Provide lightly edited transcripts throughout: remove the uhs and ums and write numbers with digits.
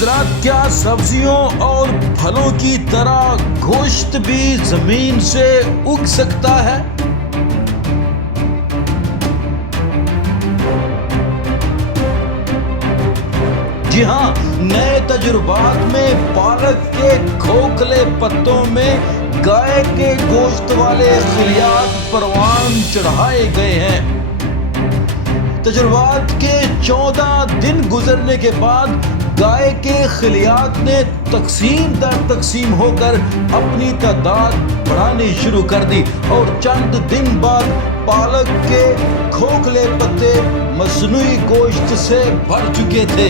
حضرات، کیا سبزیوں اور پھلوں کی طرح گوشت بھی زمین سے اگ سکتا ہے؟ جی ہاں، نئے تجربات میں پالک کے کھوکھلے پتوں میں گائے کے گوشت والے خلیات پروان چڑھائے گئے ہیں۔ تجربات کے 14 دن گزرنے کے بعد گائے کے خلیات نے تقسیم در تقسیم ہو کر اپنی تعداد بڑھانی شروع کر دی اور چند دن بعد پالک کے کھوکھلے پتے مصنوعی گوشت سے بھر چکے تھے۔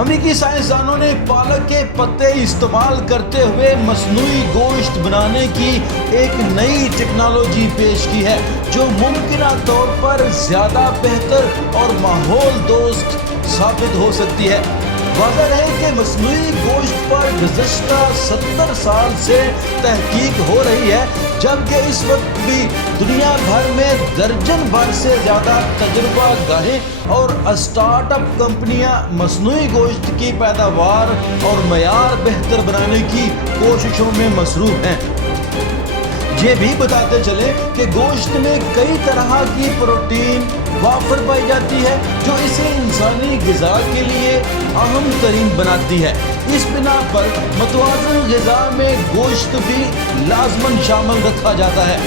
امریکی سائنسدانوں نے پالک کے پتے استعمال کرتے ہوئے مصنوعی گوشت بنانے کی ایک نئی ٹیکنالوجی پیش کی ہے جو ممکنہ طور پر زیادہ بہتر اور ماحول دوست ثابت ہو سکتی ہے۔ واضح ہے کہ مصنوعی گوشت پر گزشتہ 70 سال سے تحقیق ہو رہی ہے، جبکہ اس وقت بھی دنیا بھر میں درجن بھر سے زیادہ تجربہ گاہیں اور اسٹارٹ اپ کمپنیاں مصنوعی گوشت کی پیداوار اور معیار بہتر بنانے کی کوششوں میں مصروف ہیں۔ یہ بھی بتاتے چلیں کہ گوشت میں کئی طرح کی پروٹین وافر پائی جاتی ہے جو اسے انسانی غذا کے لیے اہم ترین بناتی ہے۔ اس بنا پر متوازن غذا میں گوشت بھی لازماً شامل رکھا جاتا ہے۔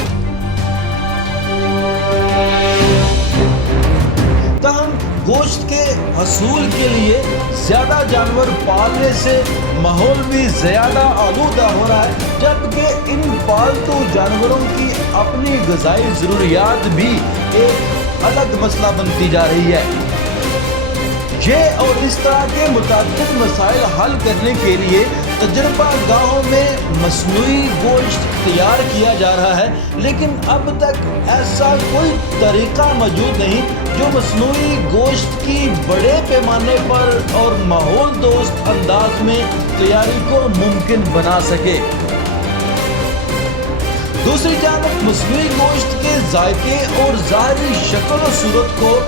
تاہم گوشت کے حصول کے لیے زیادہ جانور پالنے سے ماحول بھی زیادہ آلودہ ہو رہا ہے، جبکہ ان پالتو جانوروں کی اپنی غذائی ضروریات بھی ایک الگ مسئلہ بنتی جا رہی ہے۔ یہ اور اس طرح کے متعدد مسائل حل کرنے کے لیے تجربہ گاہوں میں مصنوعی گوشت تیار کیا جا رہا ہے، لیکن اب تک ایسا کوئی طریقہ موجود نہیں جو مصنوعی گوشت کی بڑے پیمانے پر اور ماحول دوست انداز میں تیاری کو ممکن بنا سکے۔ دوسری جانب مصنوعی گوشت کے ذائقے اور ظاہری شکل و صورت کو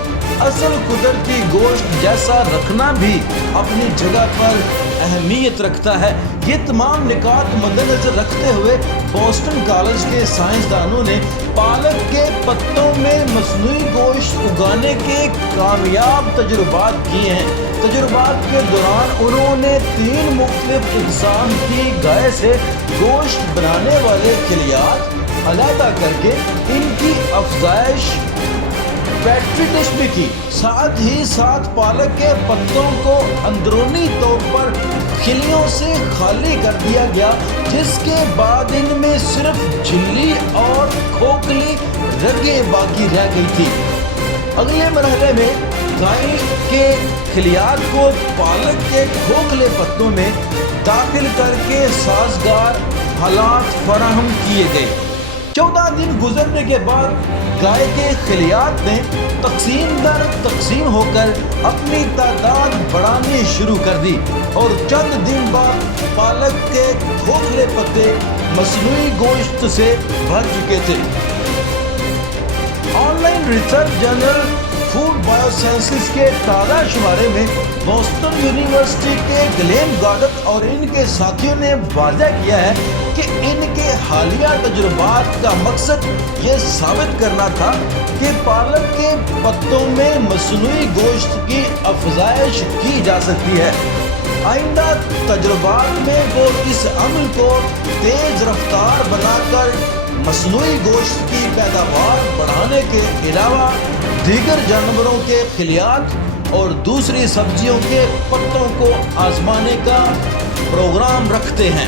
اصل قدرتی گوشت جیسا رکھنا بھی اپنی جگہ پر اہمیت رکھتا ہے۔ یہ تمام نکات مد نظر رکھتے ہوئے بوسٹن کالج کے سائنسدانوں نے پالک کے پتوں میں مصنوعی گوشت اگانے کے کامیاب تجربات کیے ہیں۔ تجربات کے دوران انہوں نے 3 مختلف اقسام کی گائے سے گوشت بنانے والے خلیات علیحدہ کر کے ان کی افزائش پیٹری ٹیسٹ بھی کی۔ ساتھ ہی ساتھ پالک کے پتوں کو اندرونی طور پر کھلیوں سے خالی کر دیا گیا، جس کے بعد ان میں صرف جھلی اور کھوکھلی رگیں باقی رہ گئی تھی۔ اگلے مرحلے میں گائے کے خلیات کو پالک کے کھوکھلے پتوں میں داخل کر کے سازگار حالات فراہم کیے گئے۔ 14 دن گزرنے کے بعد گائے کے خلیات نے تقسیم در تقسیم ہو کر اپنی تعداد بڑھانی شروع کر دی اور چند دن بعد پالک کے کھوکھلے پتے مصنوعی گوشت سے بھر چکے تھے۔ Online research journal food bio sciences کے تازہ شمارے میں بوسٹن یونیورسٹی کے گلین گارڈت اور ان کے ساتھیوں نے واضح کیا ہے کہ ان کے حالیہ تجربات کا مقصد یہ ثابت کرنا تھا کہ پالک کے پتوں میں مصنوعی گوشت کی افزائش کی جا سکتی ہے۔ آئندہ تجربات میں وہ اس عمل کو تیز رفتار بنا کر مصنوعی گوشت کی پیداوار بڑھانے کے علاوہ دیگر جانوروں کے خلیات اور دوسری سبزیوں کے پتوں کو آزمانے کا پروگرام رکھتے ہیں۔